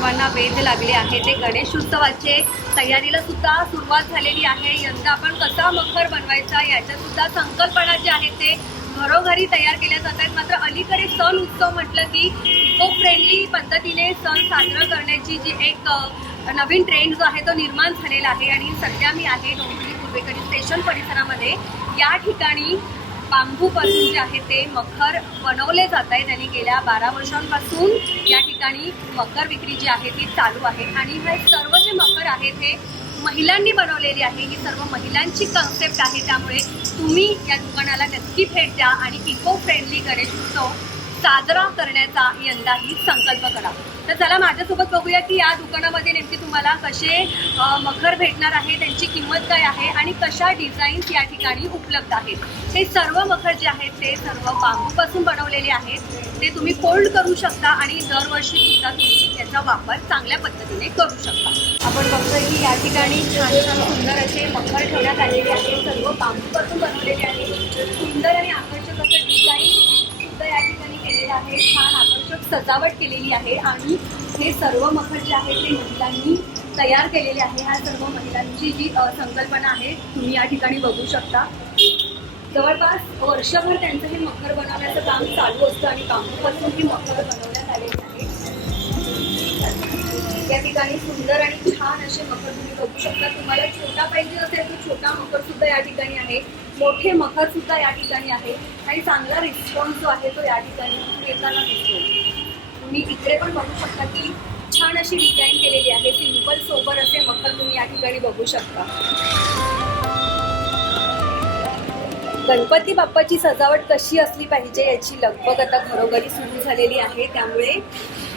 सर्वांना वेध लागले आहे. ते गणेश उत्सवाचे तयारीला सुद्धा सुरुवात झालेली आहे. यंदा आपण कसा मखर बनवायचा याच्या सुद्धा संकल्पना ज्या आहेत ते घरोघरी तयार केल्या जात आहेत. मात्र अलीकडे सण उत्सव म्हटलं की इको फ्रेंडली पद्धतीने सण साजरा करण्याची जी एक नवीन ट्रेंड जो आहे तो निर्माण झालेला आहे. आणि सध्या मी आहे डोंबिवली पूर्वेकडील स्टेशन परिसरामध्ये. या ठिकाणी बांबूपासून जे आहे ते मखर बनवले जात आहेत त्यांनी गेल्या बारा वर्षांपासून या ठिकाणी मखर विक्री जी आहे ती चालू आहे. आणि हे सर्व जे मखर आहेत हे महिलांनी बनवलेली आहे. ही सर्व महिलांची कन्सेप्ट आहे. त्यामुळे तुम्ही या दुकानाला नक्की भेट द्या आणि इको फ्रेंडली गणेश उत्सव साजरा करण्याचा यंदाही संकल्प करा. तर चला माझ्यासोबत बघूया की या दुकानामध्ये नेमके तुम्हाला कसे मखर भेटणार आहे त्यांची किंमत काय आहे आणि कशा डिझाईन्स या ठिकाणी उपलब्ध आहेत. हे सर्व मखर जे आहेत ते सर्व बांबूपासून बनवलेले आहेत. ते तुम्ही फोल्ड करू शकता आणि दरवर्षी सुद्धा तुम्ही याचा वापर चांगल्या पद्धतीने करू शकता. आपण बघतोय की या ठिकाणी छान छान सुंदर असे मखर ठेवण्यात आलेले आहेत. सर्व बांबूपासून बनवलेले आहेत. सुंदर आणि आकर्षक सजावट केलेली आहे आणि हे सर्व मखर जे आहे ते महिलांनी तयार केलेले आहे. ह्या सर्व महिलांची जी संकल्पना आहे तुम्ही या ठिकाणी बघू शकता. जवळपास वर्षभर त्यांचं हे मखर बनवण्याचं काम चालू असतं आणि बांबूपासून ही मखर बनवण्यात आलेली आहे. या ठिकाणी सुंदर आणि छान असे मखर तुम्ही बघू शकता. तुम्हाला छोटा पाहिजे असेल तर छोटा मखर सुद्धा या ठिकाणी आहे. मोठे मखर सुद्धा या ठिकाणी आहे. आणि चांगला रिस्पॉन्स जो आहे तो या ठिकाणी येताना दिसतो तुम्ही इकडे पण बघू शकता की छान अशी डिझाईन केलेली आहे. सिंपल सोबर असे मखर तुम्ही या ठिकाणी बघू शकता. गणपती बाप्पाची सजावट कशी असली पाहिजे याची लगबग आता घरोघरी सुरू झालेली आहे. त्यामुळे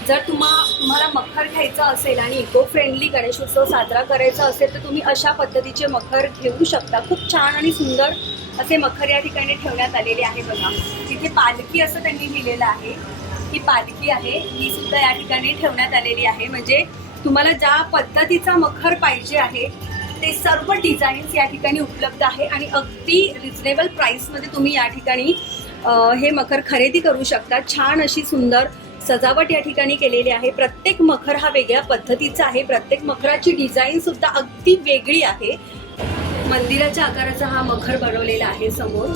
जर तुम्हा तुम्हाला मखर घ्यायचा असेल आणि इको फ्रेंडली गणेशोत्सव साजरा करायचा असेल तर तुम्ही अशा पद्धतीचे मखर घेऊ शकता. खूप छान आणि सुंदर असे मखर या ठिकाणी ठेवण्यात आलेले आहे बघा. तिथे पालखी असं त्यांनी लिहिलेलं आहे. ही पालखी आहे. ही सुद्धा या ठिकाणी ठेवण्यात आलेली आहे. म्हणजे तुम्हाला ज्या पद्धतीचा मखर पाहिजे आहे ते सर्व डिझाईन्स या ठिकाणी उपलब्ध आहे आणि अगदी रिझनेबल प्राईसमध्ये तुम्ही या ठिकाणी हे मखर खरेदी करू शकता. छान अशी सुंदर सजावट या ठिकाणी केलेली आहे. प्रत्येक मखर हा वेगळ्या पद्धतीचा आहे. प्रत्येक मखराची डिझाईन सुद्धा अगदी वेगळी आहे. मंदिराच्या आकाराचा हा मखर बनवलेला आहे समोर.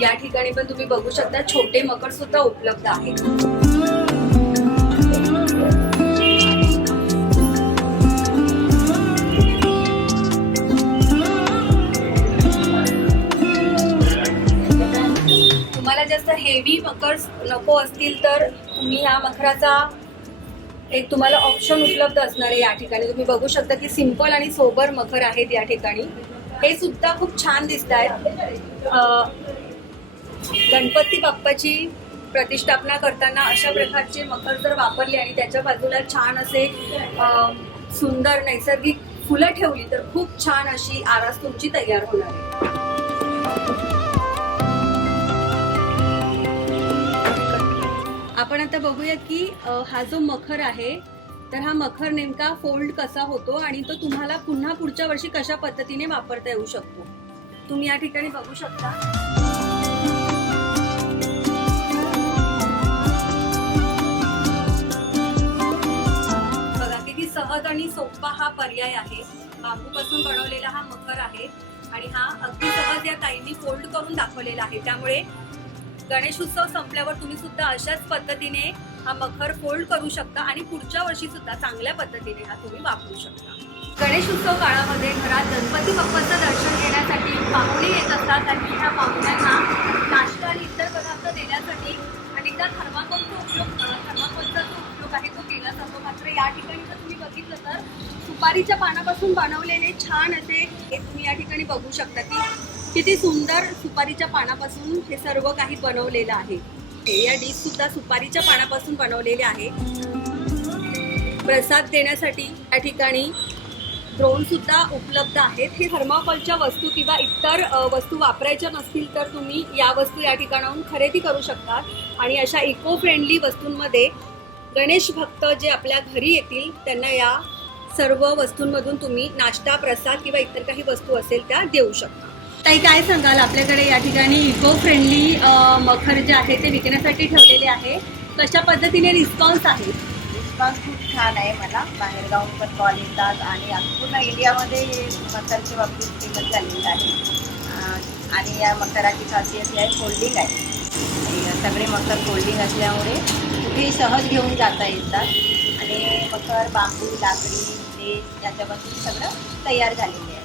या ठिकाणी पण तुम्ही बघू शकता छोटे मकर सुद्धा उपलब्ध आहेत. तुम्हाला जास्त हेवी मकर नको असतील तर तुम्ही ह्या मखराचा एक तुम्हाला ऑप्शन उपलब्ध असणार आहे या ठिकाणी. तुम्ही बघू शकता की सिंपल आणि सोबर मखर आहेत या ठिकाणी. हे सुद्धा खूप छान दिसत आहेत गणपती बाप्पाची प्रतिष्ठापना करताना अशा प्रकारचे मखर जर वापरले आणि त्याच्या बाजूला छान असे सुंदर नैसर्गिक फुलं ठेवली तर खूप छान अशी आरास तुमची तयार होणार आहे. आपण आता बघूया की हा जो मखर आहे तर हा मखर नेमका फोल्ड कसा होतो आणि तो तुम्हाला पुन्हा पुढच्या वर्षी कशा पद्धतीने वापरता येऊ शकतो? तुम्ही या ठिकाणी बघू शकता. सहज आणि सोपा हा पर्याय आहे. बांबूपासून बनवलेला हा मखर आहे आणि हा अगदी सहज या ताईंनी फोल्ड करून दाखवलेला आहे. त्यामुळे गणेश उत्सव संपल्यावर तुम्ही सुद्धा अशाच पद्धतीने हा मखर फोल्ड करू शकता आणि पुढच्या वर्षी सुद्धा चांगल्या पद्धतीने हा तुम्ही वापरू शकता. गणेश उत्सव काळामध्ये घरात गणपती बाप्पाचं दर्शन घेण्यासाठी पाहुणे येत असतात आणि ह्या पाहुण्यांना नाश्ता आणि इतर पदार्थ देण्यासाठी अनेकदा थर्माकोलचा उपयोग थर्माकोलचा जो उपयोग आहे तो केला जातो. मात्र या ठिकाणी बघितलं तर सुपारीच्या पानापासून बनवलेले छान असे हे तुम्ही या ठिकाणी बघू शकता की किती सुंदर सुपारीच्या पानापासून हे सर्व काही बनवलेलं आहे. हे या डिश सुद्धा सुपारीच्या पानापासून बनवलेले आहे. प्रसाद देण्यासाठी या ठिकाणी ड्रोन सुद्धा उपलब्ध आहेत. हे थर्माकॉलच्या वस्तू किंवा इतर वस्तू वापरायच्या नसतील तर तुम्ही या वस्तू या ठिकाणाहून खरेदी करू शकता. आणि अशा इको फ्रेंडली वस्तूंमध्ये गणेश भक्त जे आपल्या घरी येतील त्यांना या सर्व वस्तूंमधून तुम्ही नाश्ता प्रसाद किंवा इतर काही वस्तू असेल त्या देऊ शकता. ताई काय सांगाल? आपल्याकडे या ठिकाणी इको फ्रेंडली मखर जे आहे ते विकण्यासाठी ठेवलेले आहे. कशा पद्धतीने रिस्पॉन्स आहे? रिस्पॉन्स खूप छान आहे मला. बाहेरगावून पण कॉल येतात आणि पूर्ण इंडियामध्ये हे मखरच्या बाबतीत फेमस झालेलं आहे. आणि या मखराची खासियत ही आहे फोल्डिंग आहे. सगळे मखर फोल्डिंग असल्यामुळे कुठेही सहज घेऊन जाता येतात. आणि मकर बांबू लाकडी ते याच्यापासून सगळं तयार झालेले आहे.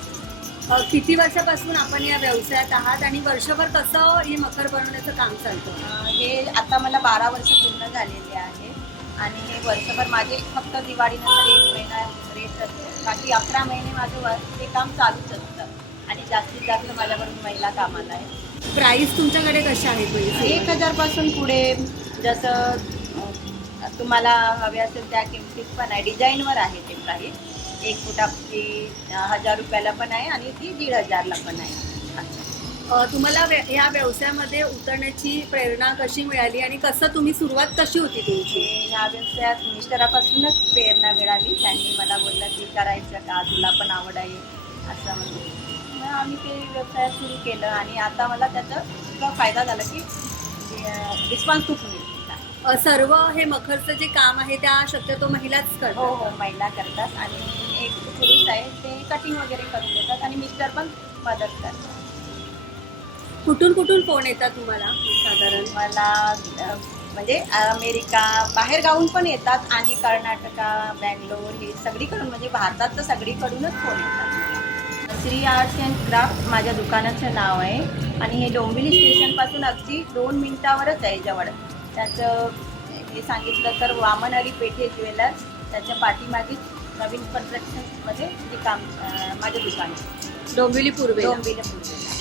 अ, किती वर्षापासून आपण या व्यवसायात आहात आणि वर्षभर कसं हे मखर बनवण्याचं काम चालतं? अं, हे आता मला बारा वर्ष पूर्ण झालेले आहे. आणि हे वर्षभर माझे फक्त दिवाळीनंतर एक महिना रेस्ट असते. बाकी अकरा महिने माझं वर ते काम चालूच असतं. आणि जास्तीत जास्त माझ्याकडून महिला कामाला आहे प्राईस तुमच्याकडे कशा आहेत म्हणजे एक हजारपासून पुढे जसं तुम्हाला हवे असेल त्या किमतीत पण आहे. डिझाईनवर आहे ते प्राईस. एक फुटाची हजार रुपयाला पण आहे आणि ती दीड हजारला पण आहे. तुम्हाला व्य- या व्यवसायामध्ये उतरण्याची प्रेरणा कशी मिळाली आणि कसं तुम्ही सुरुवात कशी होती तुमची? ह्या व्यवसायात मिस्टरापासूनच प्रेरणा मिळाली. त्यांनी मला बोललं की करायचं का? तुला पण आवड आहे. असं म्हणजे मग आम्ही ते व्यवसाय सुरू केलं आणि आता मला त्याचा इतका फायदा झाला की रिस्पॉन्स खूप मिळतो सर्व हे मखरचं जे काम आहे त्या शक्यतो महिलाच हो करतात. हो महिला करतात. आणि एक पुरुष आहे ते कटिंग वगैरे करून देतात आणि मिस्टर पण मदत करतात. कुठून कुठून फोन येतात तुम्हाला साधारण? मला अ, म्हणजे अमेरिका बाहेर गावून पण येतात आणि कर्नाटका बँगलोर हे सगळीकडून म्हणजे भारतात तर सगळीकडूनच फोन येतात. श्री आर्ट्स अँड क्राफ्ट माझ्या दुकानाचं नाव आहे आणि हे डोंबिवली स्टेशनपासून अगदी दोन मिनिटावरच आहे जवळ. त्याचं हे सांगितलं तर वामनहरी पेठे ज्वेलर्स त्याच्या पाठीमागीच नवीन कन्स्ट्रक्शनमध्ये ते काम माझं दुकान डोंबिवली पूर्वे डोंबिवली पुढे